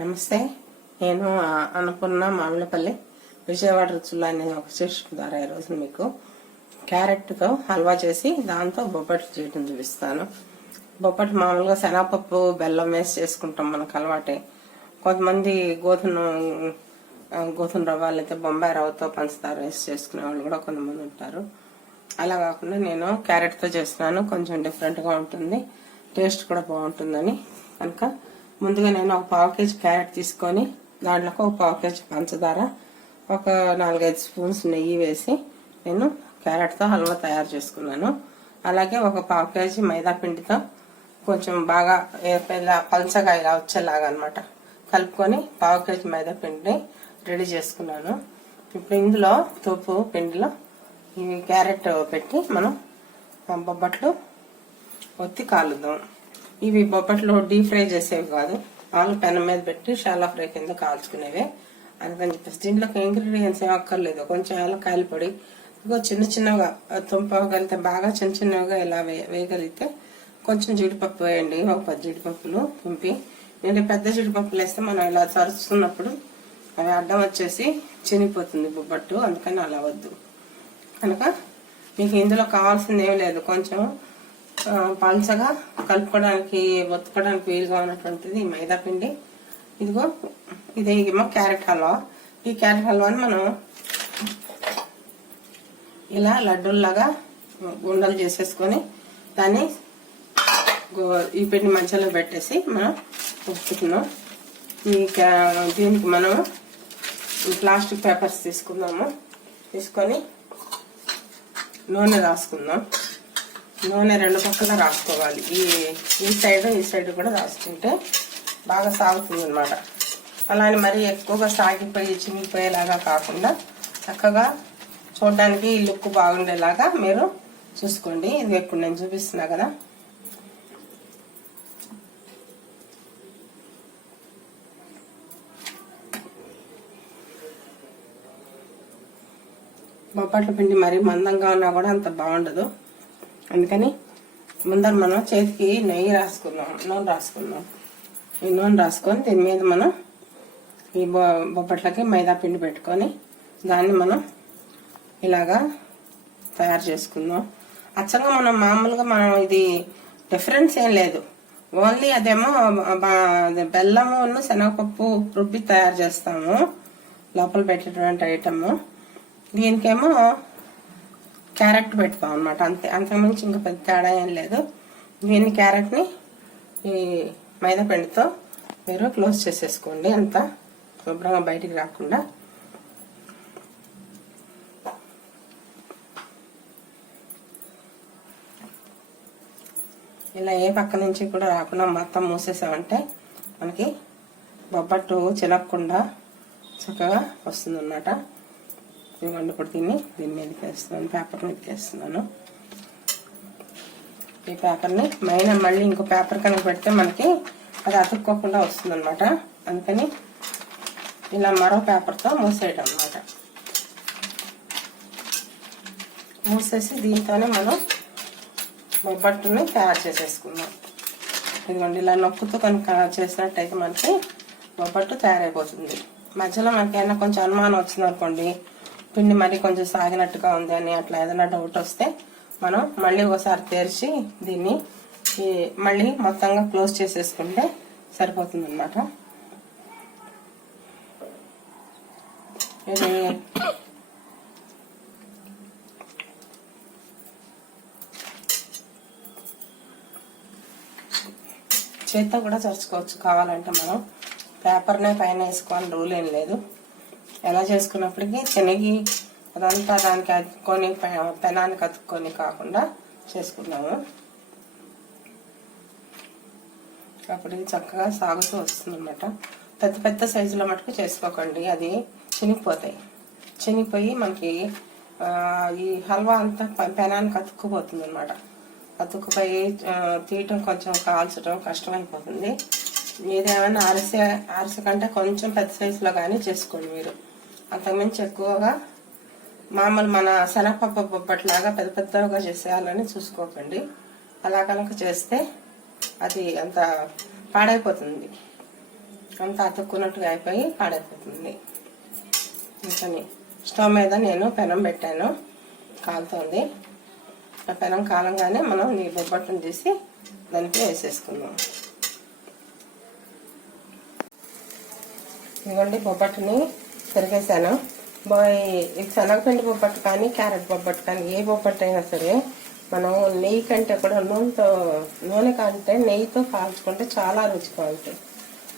నమస్తే. నేను అనుకున్న మామిడిపల్లి విజయవాడ రుచులు అనే ఒక శీర్షిక ద్వారా ఈరోజు మీకు క్యారెట్తో హల్వా చేసి దాంతో బొబ్బట్లు చేయడం చూపిస్తాను. బొబ్బట్లు మామూలుగా శనగపప్పు బెల్లం వేసి చేసుకుంటాం మనకు అలవాటే. కొంతమంది గోధుమ గోధుమ రవ్వ లేకపోతే బొంబాయి రవ్వతో పంచదార వేసి చేసుకునే వాళ్ళు కూడా కొంతమంది ఉంటారు. అలా కాకుండా నేను క్యారెట్తో చేస్తున్నాను. కొంచెం డిఫరెంట్గా ఉంటుంది. టేస్ట్ కూడా బాగుంటుందని. కనుక ముందుగా నేను ఒక పావు కేజీ క్యారెట్ తీసుకొని దాంట్లోకి ఒక పావు కేజీ పంచదార ఒక నాలుగైదు స్పూన్స్ నెయ్యి వేసి నేను క్యారెట్తో హల్వా తయారు చేసుకున్నాను. అలాగే ఒక పావు కేజీ మైదా పిండితో కొంచెం బాగా ఇలా పల్చగా ఇలా వచ్చేలాగా అనమాట కలుపుకొని పావు కేజీ మైదా పిండిని రెడీ చేసుకున్నాను. ఇప్పుడు ఇందులో తూపు పిండిలో ఈ క్యారెట్ పెట్టి మనం బొబ్బట్లు ఒత్తి కాలుద్దాం. ఇవి బొబ్బట్లు డీప్ ఫ్రై చేసేవి కాదు. మామూలు పెనం మీద పెట్టి షాలా ఫ్రై కింద కాల్చుకునేవే. అందుకని చెప్పేసి దీంట్లోకి ఇంగ్రీడియంట్స్ ఏం అక్కర్లేదు. కొంచెం ఏలకాయల పొడి ఇంకో చిన్న చిన్నగా తుంపగలిగితే బాగా చిన్న చిన్నగా ఇలా వే- వేయగలిగితే కొంచెం జీడిపప్పు వేయండి. ఒక పది జీడిపప్పులు తుంపి. నేను పెద్ద జీడిపప్పులు వేస్తే మనం ఇలా సరుస్తున్నప్పుడు అవి అడ్డం వచ్చేసి చినిగిపోతుంది బొబ్బట్టు. అందుకని అలా వద్దు. కనుక మీకు ఇందులో కావాల్సింది ఏం లేదు. కొంచెం పల్చగా కలుపుకోవడానికి ఒత్తుకోవడానికి వీలుగా ఉన్నటువంటిది మైదా పిండి. ఇదిగో ఇదే ఏమో క్యారెట్ హల్వా. ఈ క్యారెట్ హల్వాని మనం ఇలా లడ్డూల్లాగా ఉండలు చేసేసుకొని దాన్ని గో- ఈ పిండి మధ్యలో పెట్టేసి మనం ఉప్పుతున్నాం ఈ క్యా- దీనికి మనం ప్లాస్టిక్ పేపర్స్ తీసుకుందాము. తీసుకొని నూనె రాసుకుందాం. నూనె రెండు పక్కల రాసుకోవాలి. ఈ ఈ సైడ్ ఈ సైడ్ కూడా రాసుకుంటే బాగా సాగుతుంది అనమాట అలానే మరీ ఎక్కువగా సాగిపోయి చినిగిపోయేలాగా కాకుండా చక్కగా చూడడానికి లుక్ బాగుండేలాగా మీరు చూసుకోండి. ఇది ఎప్పుడు నేను చూపిస్తున్నా కదా. బొప్పట్ల పిండి మరి మందంగా ఉన్నా కూడా అంత బాగుండదు. అందుకని ముందర మనం చేతికి నెయ్యి రాసుకున్నాం నూనె రాసుకున్నాం ఈ నూనె రాసుకొని దీని మీద మనం ఈ బొ- బొబ్బట్లకి మైదా పిండి పెట్టుకొని దాన్ని మనం ఇలాగా తయారు చేసుకుందాం. అచ్చంగా మనం మామూలుగా మనం ఇది డిఫరెన్స్ ఏం లేదు. ఓన్లీ అదేమో బెల్లము శనగపప్పు రుబ్బి తయారు చేస్తాము. లోపల పెట్టేటువంటి ఐటము. దీనికేమో క్యారెట్ పెడతాం అనమాట అంతే. అంతకుమించి ఇంకా పెద్ద తేడా ఏం లేదు. దీన్ని క్యారెట్ని ఈ మైదా పిండితో మీరు క్లోజ్ చేసేసుకోండి. అంతా శుభ్రంగా బయటికి రాకుండా. ఇలా ఏ పక్క నుంచి కూడా రాకుండా మొత్తం మూసేసామంటే మనకి బొబ్బట్టు చిలక్కుండా చక్కగా వస్తుంది అన్నమాట ఇదిగోండి ఇప్పుడు దీన్ని దీని మీదకి వేస్తున్నాను పేపర్ మీదకి ఈ పేపర్ని మైన మళ్ళీ ఇంకో పేపర్ కనుక పెడితే మనకి అది అతుక్కోకుండా వస్తుంది అనమాట అందుకని ఇలా మరో పేపర్తో మూసేయడం అనమాట మూసేసి దీంతోనే మనం బొబ్బట్టుని తయారు చేసేసుకుందాం. ఇదిగోండి ఇలా నొక్కుతూ కనుక చేసినట్టయితే మనకి బొబ్బట్టు తయారైపోతుంది. మధ్యలో మనకి ఏమైనా కొంచెం అనుమానం వచ్చింది అనుకోండి పిండి మరీ కొంచెం సాగినట్టుగా ఉంది అని అట్లా ఏదైనా డౌట్ వస్తే మనం మళ్ళీ ఒకసారి తెరిచి దీన్ని మళ్ళీ మొత్తంగా క్లోజ్ చేసేసుకుంటే సరిపోతుంది అనమాట ఇది చేత్తో కూడా చరుచుకోవచ్చు కావాలంటే మనం. పేపర్నే పైన వేసుకోవాలని రూల్ ఏం లేదు. ఎలా చేసుకున్నప్పటికీ శనగి అదంతా దానికి అతుక్కొని పెనానికి అతుక్కొని కాకుండా చేసుకున్నాము. అప్పుడు ఇది చక్కగా సాగుతూ వస్తుందన్నమాట. పెద్ద పెద్ద సైజులో మటుకు చేసుకోకండి అది చినిగిపోతాయి. చినిగిపోయి మనకి ఈ హల్వా అంతా పెనానికి అతుక్కుపోతుంది అనమాట అతుక్కుపోయి తీయటం కొంచెం కాల్చడం కష్టమైపోతుంది. ఏదేమైనా అరిసె అరిసె కంటే కొంచెం పెద్ద సైజులో కానీ చేసుకోండి మీరు. అంతకుమించి ఎక్కువగా మామూలు మన శనగపప్పు బొబ్బట్లాగా పెద్ద పెద్దగా చేసేయాలని చూసుకోకండి. అలా కనుక చేస్తే అది అంత పాడైపోతుంది. అంత అతుక్కున్నట్టుగా అయిపోయి పాడైపోతుంది. ఇంకని స్టవ్ మీద నేను పెనం పెట్టాను. కాలుతోంది. ఆ పెనం కాలంగానే మనం నీ బొబ్బట్టును తీసి దానికి వేసేసుకుందాం. ఇదిగోండి బొబ్బట్టుని తిరిగేసాను బాయ్ ఇది శనగపిండి బొబ్బట్టు కానీ క్యారెట్ బొబ్బట్టు కానీ ఏ బొబ్బట్టు అయినా సరే మనం నెయ్యి కంటే కూడా నూనెతో నూనె కంటే నెయ్యితో కాల్చుకుంటే చాలా రుచిగా ఉంటుంది.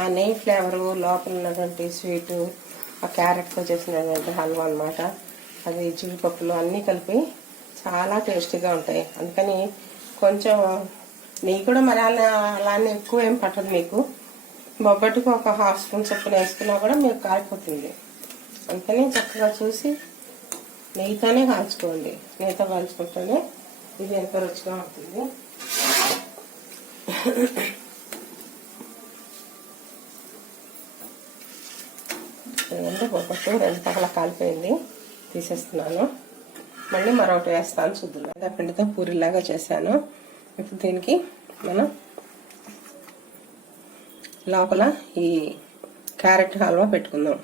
ఆ నెయ్యి ఫ్లేవరు లోపల ఉన్నటువంటి స్వీటు ఆ క్యారెట్తో చేసినటువంటి హల్వా అన్నమాట అది జీడిపప్పులు అన్నీ కలిపి చాలా టేస్టీగా ఉంటాయి. అందుకని కొంచెం నెయ్యి కూడా మరి అలా అలానే ఎక్కువ ఏం పట్టదు మీకు. బొబ్బట్టుకు ఒక హాఫ్ స్పూన్ చొప్పున వేసుకున్నా కూడా మీకు కాలిపోతుంది అందుకని చక్కగా చూసి నెయ్యితోనే కాల్చుకోండి. నెయ్యితో కాల్చుకుంటేనే ఇది ఎంత రుచిగా ఉంటుంది. ఎందుకంటే బొబ్బట్టు రెండు పక్కల కాలిపోయింది. తీసేస్తున్నాను. మళ్ళీ మరొకటి వేస్తాను చూద్దాం పిండితో పూరిలాగా చేశాను. ఇప్పుడు దీనికి మనం లోపల ఈ క్యారెట్ హల్వా పెట్టుకుందాం.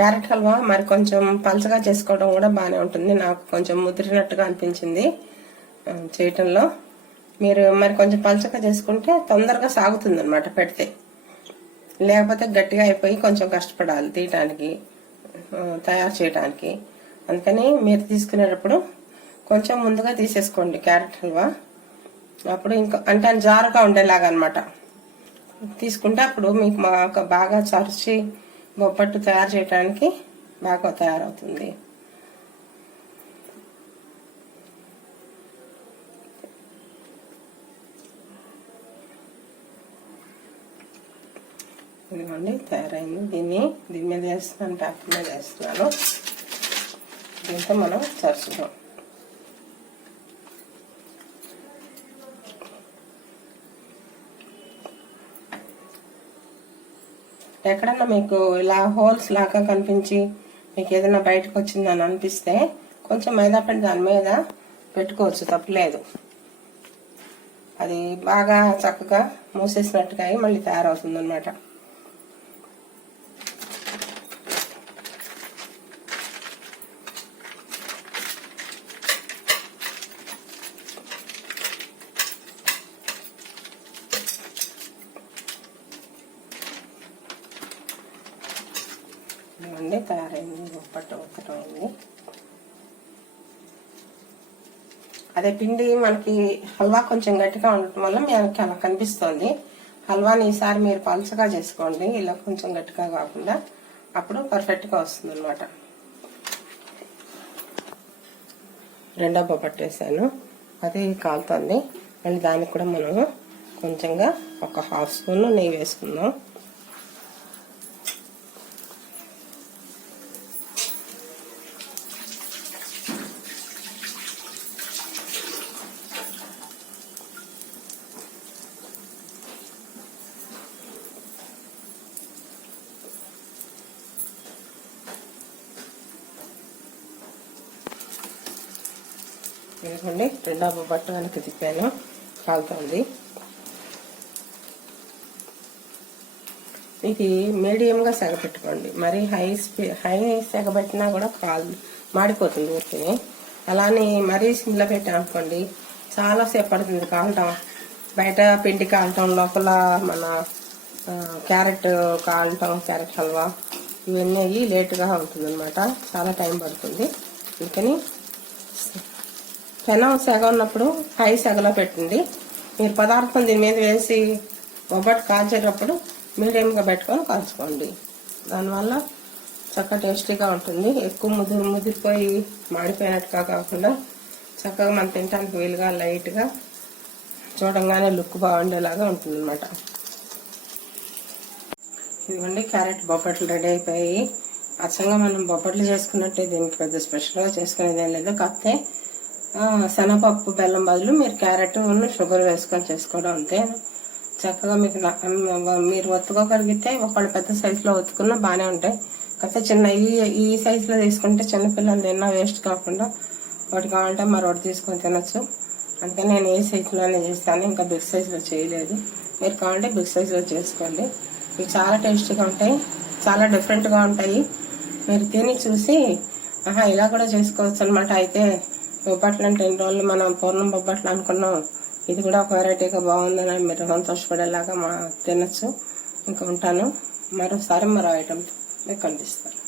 క్యారెట్ హల్వా మరి కొంచెం పలచగా చేసుకోవడం కూడా బాగానే ఉంటుంది. నాకు కొంచెం ముదిరినట్టుగా అనిపించింది చేయటంలో. మీరు మరి కొంచెం పలచగా చేసుకుంటే తొందరగా సాగుతుంది అనమాట పెడితే. లేకపోతే గట్టిగా అయిపోయి కొంచెం కష్టపడాలి తీయటానికి తయారు చేయడానికి అందుకని మీరు తీసుకునేటప్పుడు కొంచెం ముందుగా తీసేసుకోండి క్యారెట్ హల్వా అప్పుడు ఇంకా అంటే జారుగా ఉండేలాగా అనమాట తీసుకుంటే అప్పుడు మీకు మాకు బాగా చరిచి బొప్పట్టు తయారు చేయడానికి బాగా తయారవుతుంది. ఇదిగోండి తయారైంది. దీన్ని దీని మీద వేస్తున్నాను ప్యాక్ మీద వేస్తున్నాను. దీంతో మనం చరుచుదాం ఎక్కడన్నా మీకు ఇలా హోల్స్ లాగా కనిపించి మీకు ఏదైనా బయటకు వచ్చిందని అనిపిస్తే కొంచెం మైదా పిండి దాని మీద పెట్టుకోవచ్చు తప్పలేదు. అది బాగా చక్కగా మూసేసినట్టుగా అయి మళ్ళీ తయారవుతుంది అనమాట ఇవన్నీ తయారైంది. పట్టు ఒక్కటం అయింది అదే పిండి మనకి హల్వా కొంచెం గట్టిగా ఉండటం వల్ల మనకి అలా కనిపిస్తోంది. హల్వాని ఈసారి మీరు పలచగా చేసుకోండి. ఇలా కొంచెం గట్టిగా కాకుండా అప్పుడు పర్ఫెక్ట్గా వస్తుంది అనమాట రెండో పట్టేసాను వేసాను అది కాలుతుంది. మళ్ళీ దానికి కూడా మనం కొంచెంగా ఒక హాఫ్ స్పూన్ నెయ్యి వేసుకుందాం. ఇదిగోండి రెండవ బట్ట వెనక్కి తిప్పాను. కాలుతుంది. ఇది మీడియంగా సెగ పెట్టుకోండి. మరి హై స్పీ హై సెగ పెట్టినా కూడా కాలు మాడిపోతుంది ఊరికి. అలానే మరీ సిమ్లో పెట్టామనుకోండి చాలాసేపు పడుతుంది కాలటం. బయట పిండి కాలటం లోపల మన క్యారెట్ కాలటం క్యారెట్ హల్వా ఇవన్నీ అయ్యి లేటుగా ఉంటుందన్నమాట. చాలా టైం పడుతుంది. అందుకని పెనం సెగ ఉన్నప్పుడు హై సెగలో పెట్టండి. మీరు పదార్థం దీని మీద వేసి బొబ్బట్టు కాల్చేటప్పుడు మీడియంగా పెట్టుకొని కాల్చుకోండి. దానివల్ల చక్కగా టేస్టీగా ఉంటుంది. ఎక్కువ ముదిరి ముదిరిపోయి మాడిపోయినట్టుగా కాకుండా చక్కగా మనం తినడానికి వీలుగా లైట్గా చూడంగానే లుక్ బాగుండేలాగా ఉంటుంది అనమాట ఇదిగోండి క్యారెట్ బొబ్బట్లు రెడీ అయిపోయి అచ్చంగా మనం బొబ్బట్లు చేసుకున్నట్టే దీనికి పెద్ద స్పెషల్గా చేసుకునేది ఏం లేదు. కాకపోతే శనగపప్పు బెల్లం బదులు మీరు క్యారెట్ ఉన్న షుగర్ వేసుకొని చేసుకోవడం అంతే. చక్కగా మీకు మీరు ఒత్తుకోగలిగితే ఒకళ్ళు పెద్ద సైజులో ఒత్తుకున్నా బాగానే ఉంటాయి. కాకపోతే చిన్న ఈ ఈ సైజులో తీసుకుంటే చిన్నపిల్లలు తిన్నా వేస్ట్ కాకుండా ఒకటి కావాలంటే మరొకటి తీసుకొని తినొచ్చు. అందుకని నేను ఏ సైజులోనే చేస్తాను ఇంకా బిగ్ సైజులో చేయలేదు. మీరు కావాలంటే బిగ్ సైజులో చేసుకోండి. ఇవి చాలా టేస్టీగా ఉంటాయి చాలా డిఫరెంట్గా ఉంటాయి. మీరు తిని చూసి ఆహా ఇలా కూడా చేసుకోవచ్చు అనమాట అయితే బొబ్బట్లు అంటే ఎన్ని రోజులు మనం పూర్ణం బొబ్బట్లు అనుకున్నాం. ఇది కూడా ఒక వెరైటీగా బాగుందని మీరు సంతోషపడేలాగా మా తినచ్చు. ఇంకా ఉంటాను. మరోసారి మరో ఐటమ్ మీకు కనిపిస్తాను